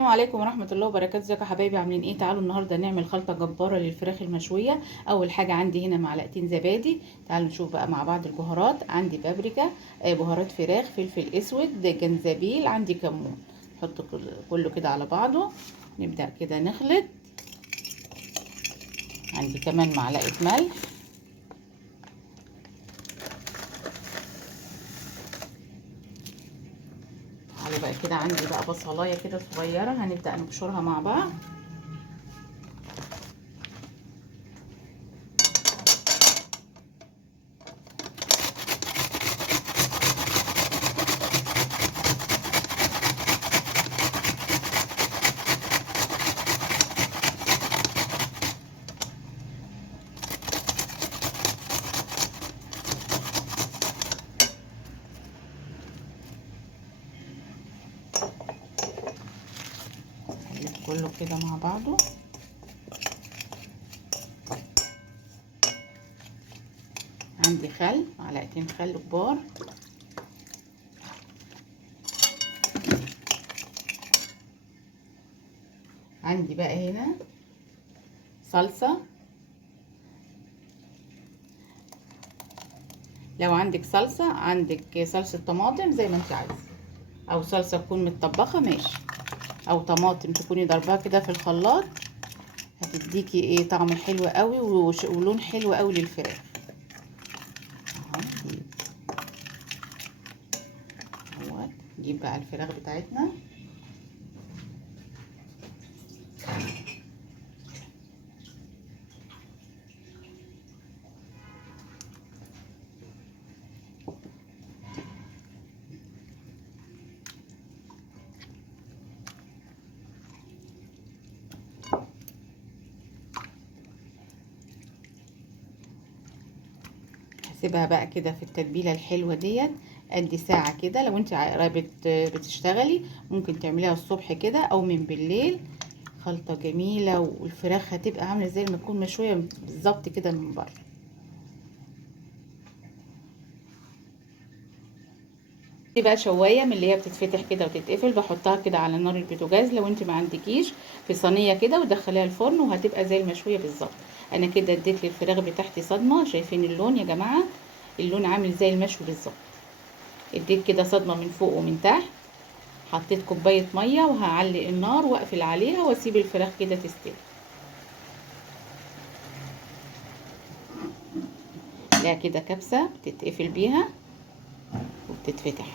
السلام عليكم ورحمة الله وبركاته. ازيكم يا حبايبي؟ عاملين ايه؟ تعالوا النهارده نعمل خلطة جبارة للفراخ المشوية. اول حاجة عندي هنا معلقتين زبادي. تعالوا نشوف بقى مع بعض البهارات. عندي بابريكا، بهارات فراخ، فلفل اسود، جنزبيل، عندي كمون. نحط كله كده على بعضه. نبدأ كده نخلط. عندي كمان معلقة ملح. تعالوا بقى كده عندي بقى بصلاية كده صغيرة هنبدأ نبشرها مع بعض. كله كده مع بعضه. عندي خل، معلقتين خل كبار. عندي بقى هنا صلصة. لو عندك صلصة، عندك صلصة طماطم زي ما انت عايزة، او صلصة تكون متطبخة ماشي، او طماطم تكوني ضربها كده في الخلاط، هتديكي ايه طعم حلو قوي ولون حلو قوي للفراخ. اهو نجيب بقى الفراخ بتاعتنا. هسيبها بقى كده في التتبيله الحلوه ديت ادي ساعه كده. لو انت بتشتغلي ممكن تعمليها الصبح كده او من بالليل. خلطه جميله، والفراخ هتبقى عامله زي ما تكون مشويه بالظبط كده من بره. دي بقى شوايه من اللي هي بتتفتح كده وتتقفل، بحطها كده على نار البوتاجاز لو انت ما عندكيش، في صينيه كده ودخليها الفرن وهتبقى زي المشويه بالظبط. انا كده اديت للفراخ بتاعتي صدمه. شايفين اللون يا جماعه؟ اللون عامل زي المشوي بالظبط. اديت كده صدمه من فوق ومن تحت. حطيت كوبايه ميه وهعلق النار واقفل عليها واسيب الفراخ كده تستوي. لا كده كبسه بتتقفل بيها وبتتفتح.